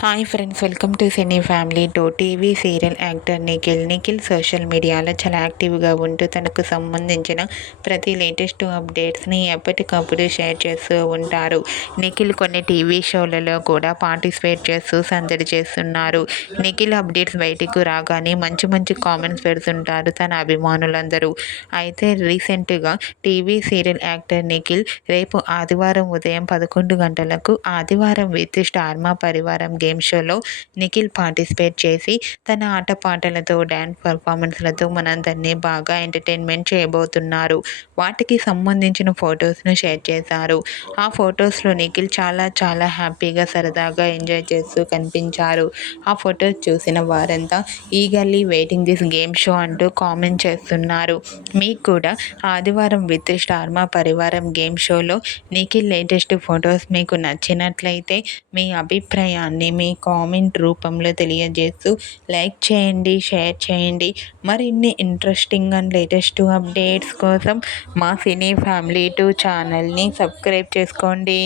Hi friends, welcome to cine family. TV serial actor Nikhil social మీడియాలో చాలా యాక్టివ్గా ఉంటూ తనకు సంబంధించిన ప్రతి లేటెస్ట్ అప్డేట్స్ని ఎప్పటికప్పుడు షేర్ చేస్తూ ఉంటారు. నిఖిల్ కొన్ని టీవీ షోలలో కూడా పార్టిసిపేట్ చేస్తూ సందడి చేస్తున్నారు. నిఖిల్ అప్డేట్స్ బయటకు రాగానే మంచి మంచి కామెంట్స్ పెడుతుంటారు తన అభిమానులందరూ. అయితే రీసెంట్గా టీవీ సీరియల్ యాక్టర్ నిఖిల్ రేపు ఆదివారం ఉదయం 11 గంటలకు ఆదివారం విత్ స్టార్ మా పరివారం గేమ్ షోలో నిఖిల్ పార్టిసిపేట్ చేసి తన ఆటపాటలతో డ్యాన్స్ పర్ఫార్మెన్స్లతో మనందరినీ బాగా ఎంటర్టైన్మెంట్ చేయబోతున్నారు. వాటికి సంబంధించిన ఫొటోస్ను షేర్ చేశారు. ఆ ఫొటోస్లో నిఖిల్ చాలా హ్యాపీగా సరదాగా ఎంజాయ్ చేస్తూ కనిపించారు. ఆ ఫొటోస్ చూసిన వారంతా eagerly waiting this game show అంటూ కామెంట్ చేస్తున్నారు. మీకు కూడా ఆదివారం విత్ స్టార్ మా పరివారం గేమ్ షోలో నిఖిల్ లేటెస్ట్ ఫొటోస్ మీకు నచ్చినట్లయితే మీ అభిప్రాయాన్ని మీ కామెంట్ రూపంలో తెలియజేస్తూ లైక్ చేయండి, షేర్ చేయండి. మరిన్ని ఇంట్రెస్టింగ్ అండ్ లేటెస్ట్ అప్డేట్స్ కోసం మా సినీ ఫ్యామిలీ 2 ఛానల్ని సబ్స్క్రైబ్ చేసుకోండి.